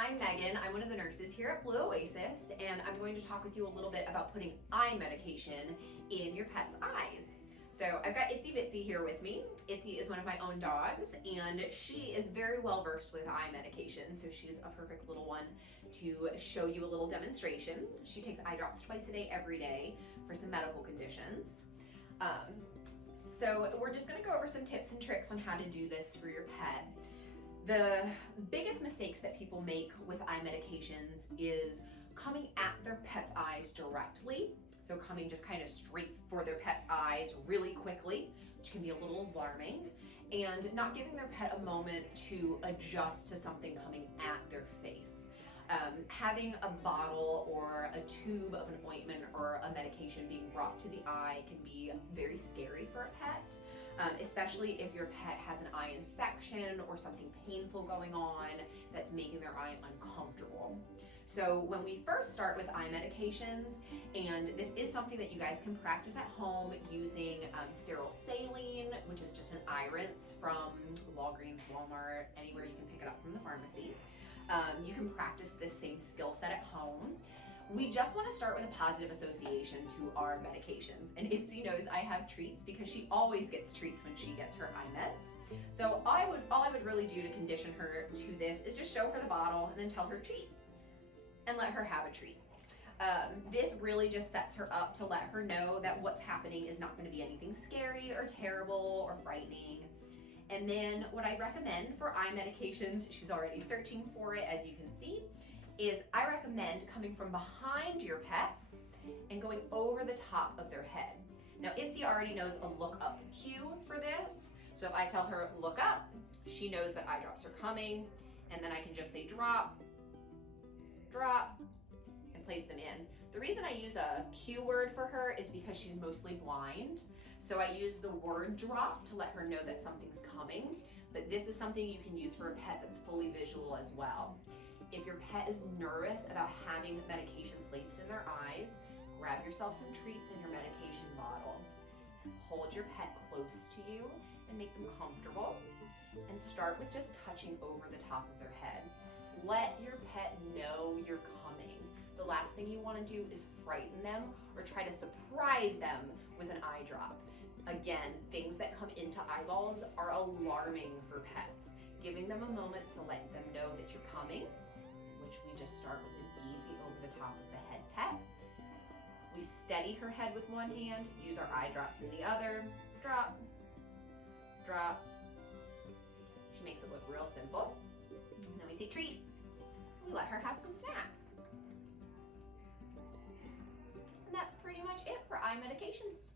I'm Megan. I'm one of the nurses here at Blue Oasis, and I'm going to talk with you a little bit about putting eye medication in your pet's eyes. So I've got Itsy Bitsy here with me. Itsy is one of my own dogs, and she is very well versed with eye medication, so she's a perfect little one to show you a little demonstration. She takes eye drops twice a day, every day, for some medical conditions. So we're just gonna go over some tips and tricks on how to do this for your pet. The biggest mistakes that people make with eye medications is coming at their pet's eyes directly. So coming just kind of straight for their pet's eyes really quickly, which can be a little alarming, and not giving their pet a moment to adjust to something coming at their face. Having a bottle or a tube of an ointment or a medication being brought to the eye can be very scary for a pet, especially if your pet has an eye infection or something painful going on that's making their eye uncomfortable. So when we first start with eye medications, and this is something that you guys can practice at home using sterile saline, which is just an eye rinse from Walgreens, Walmart, anywhere you can pick it up from the pharmacy. You can practice this same skill set at home. We just want to start with a positive association to our medications. And Itsy knows I have treats because she always gets treats when she gets her eye meds. So all I would really do to condition her to this is just show her the bottle and then tell her treat and let her have a treat. This really just sets her up to let her know that what's happening is not going to be anything scary or terrible or frightening. And then what I recommend for eye medications, she's already searching for it as you can see, is I recommend coming from behind your pet and going over the top of their head. Now Itsy already knows a look up cue for this. So if I tell her look up, she knows that eye drops are coming, and then I can just say drop, drop, and place them in. The reason I use a cue word for her is because she's mostly blind. So I use the word drop to let her know that something's coming, but this is something you can use for a pet that's fully visual as well. If your pet is nervous about having medication placed in their eyes, grab yourself some treats in your medication bottle. Hold your pet close to you and make them comfortable, and start with just touching over the top of their head. Let your pet know you're coming. The last thing you want to do is frighten them or try to surprise them with an eye drop. Again, things that come into eyeballs are alarming for pets. Giving them a moment to let them know that you're coming, which we just start with an easy over the top of the head pet. We steady her head with one hand, use our eye drops in the other, drop, drop. She makes it look real simple. And then we say treat. We let her have some snacks. And that's pretty much it for eye medications.